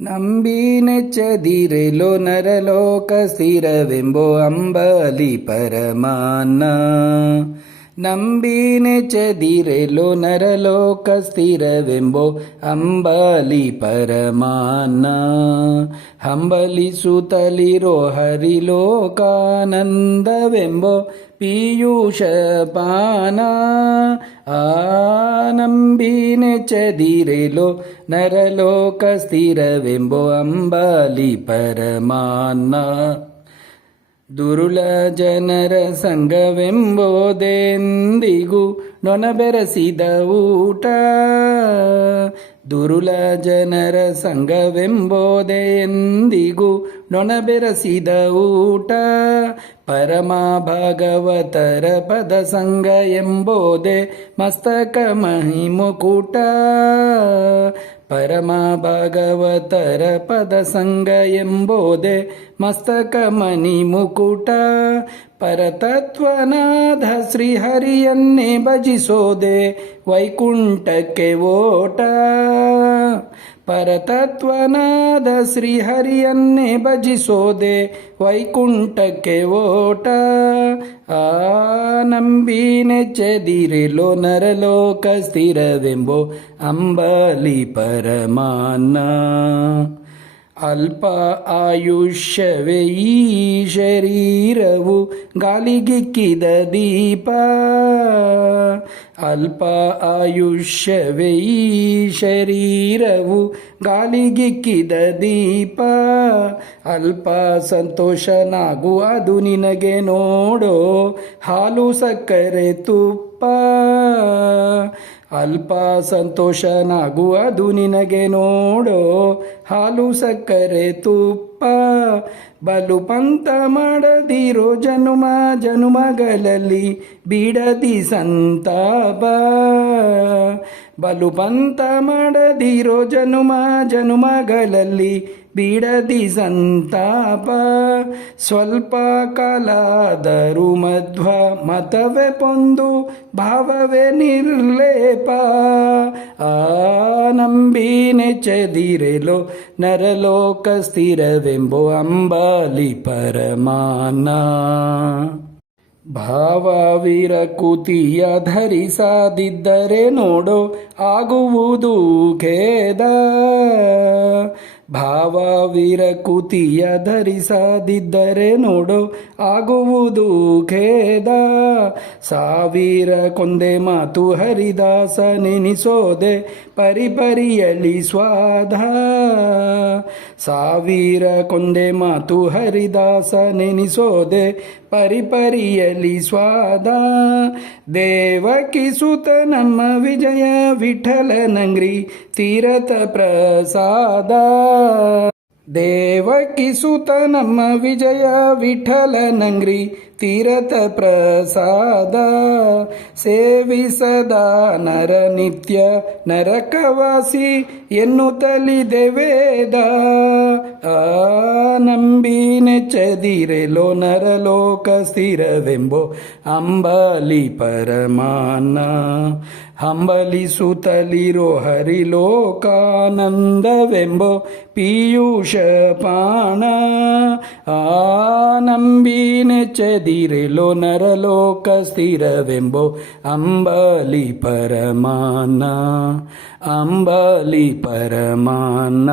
ನಂಬಿ ನೆಚ್ಚದಿರೆಲೋ ನರಲೋಕ ಸ್ಥಿರವೆಂಬೋ ಅಂಬಲಿ ಪರಮಾನ್ನ. ನಂಬಿ ನೆಚ್ಚದಿರೆಲೋ ನರಲೋಕ ಸ್ಥಿರವೆಂಬೋ ಅಂಬಲಿ ಪರಮಾನ್ನ. ಹಂಬಲಿಸುತ್ತಲಿರೋ ಹರಿಲೋಕಾನಂದವೆಂಬೋ ಪೀಯೂಷ ಪಾನ. ನಂಬಿ ನೆಚ್ಚದಿರೆಲೋ ನರಲೋಕ ಸ್ಥಿರವೆಂಬೋ ಅಂಬಲಿ ಪರಮಾನ್ನ. ದುರುಳ ಜನರ ಸಂಘವೆಂಬೋದೆಂದಿಗೂ ನೊಣ ಬೆರೆಸಿದ ಊಟ. ದುರುಳ ಜನರ ಸಂಘವೆಂಬೋದೆಂದಿಗೂ ನೊಣ ಬೆರೆಸಿದ ಊಟ. ಪರಮ ಭಾಗವತರ ಪದ ಸಂಘ ಎಂಬೋದೆ ಮಸ್ತಕ ಮಹಿಮುಕುಟ. ಪರಮ ಭಾಗವತರ ಪದ ಸಂಘ ಎಂಬೋದೆ ಮಸ್ತಕ ಮಣಿ ಮುಕುಟ. ಪರತತ್ವನಾಥ ಶ್ರೀಹರಿಯನ್ನೇ ಭಜಿಸೋದೆ ವೈಕುಂಠಕ್ಕೆ ಓಟ. ಪರತತ್ವನಾದ ಶ್ರೀಹರಿಯನ್ನೇ ಭಜಿಸೋದೆ ವೈಕುಂಠಕ್ಕೆ ಓಟ. ನಂಬಿ ನೆಚ್ಚದಿರೆಲೋ ನರಲೋಕ ಸ್ಥಿರವೆಂಬೋ ಅಂಬಲಿ ಪರಮಾನ್ನ. ಅಲ್ಪ ಆಯುಷ್ಯವೇ ಈ ಶರೀರವು ಗಾಳಿಗಿಕ್ಕಿದ ದೀಪ. ಅಲ್ಪ ಆಯುಷ್ಯವೇ ಈ ಶರೀರವು ಗಾಳಿಗಿಕ್ಕಿದ ದೀಪ. ಅಲ್ಪ ಸಂತೋಷನಾಗು ಅದು ನಿನಗೆ ನೋಡೋ ಹಾಲು ಸಕ್ಕರೆ ತುಪ್ಪ. ಅಲ್ಪ ಸಂತೋಷನಾಗು ಅದು ನಿನಗೆ ನೋಡೋ ಹಾಲು ಸಕ್ಕರೆ ತುಪ್ಪ. ಬಲು ಪಂಥ ಮಾಡದಿರೋ ಜನುಮ ಜನುಮಗಳಲ್ಲಿ ಬಿಡದಿ ಸಂತಾಪ. ಬಲು ಪಂಥ ಮಾಡದಿರೋ ಜನುಮ ಜನುಮಗಳಲ್ಲಿ ಬಿಡದಿ ಸಂತಾಪ. ಸ್ವಲ್ಪ ಕಾಲಾದರೂ ಮಧ್ವ ಮತವೇ ಪೊಂದು ಭಾವವೇ ನಿರ್ಲೇಪ. ನಂಬಿ ನೆಚ್ಚದಿರೆಲೋ ನರಲೋಕ ಸ್ಥಿರವೆಂಬೋ ಅಂಬಲಿ ಪರಮಾನ್ನ. ಭಾವವಿರಕುತಿಯ ಧರಿಸದಿದ್ದರೆ ನೋಡೋ ಆಗುವುದು ಖೇದ. ಭಾವವಿರಕುತಿಯ ಧರಿಸದಿದ್ದರೆ ನೋಡೋ ಆಗುವುದು ಖೇದ. ಸಾವಿರ ಕೊಂದೆ ಮಾತು ಹರಿದಾಸ ನೆನಿಸೋದೆ ಪರಿಪರಿಯಲಿ ಸ್ವಾದ. ಸಾವಿರ ಕೊಂದೆ ಮಾತು ಹರಿದಾಸ ನೆನಿಸೋದೆ ಪರಿಪರಿಯಲಿ ಸ್ವಾದ. ದೇವಕಿ ಸುತ ನಮ್ಮ ವಿಜಯ ವಿಠಲನಂಗ್ರಿ ತೀರಥ ಪ್ರಸಾದ. ದೇವಕಿ ಸುತ ನಮ್ಮ ವಿಜಯ ವಿಠಲನಂಗ್ರಿ ತೀರಥ ಪ್ರಸಾದ. ಸೇವಿಸದ ನರ ನಿತ್ಯ ನರಕವಾಸಿ ಎನ್ನುತ್ತಲಿದೆ ವೇದ. ನಂಬಿ ನೆಚ್ಚದಿರೆಲೋ ನರಲೋಕ ಸ್ಥಿರವೆಂಬೋ ಅಂಬಲಿ ಪರಮಾನ್ನ. ಹಂಬಲಿಸುತ್ತಲಿರೋ ಹರಿಲೋಕಾನಂದವೆಂಬೋ ಪೀಯೂಷ ಪಾನ. ನಂಬಿ ನೆಚ್ಚದಿರೆಲೋ ನರಲೋಕ ಸ್ಥಿರವೆಂಬೋ ಅಂಬಲಿ ಪರಮಾನ್ನ. ಅಂಬಲಿ ಪರಮಾನ್ನ.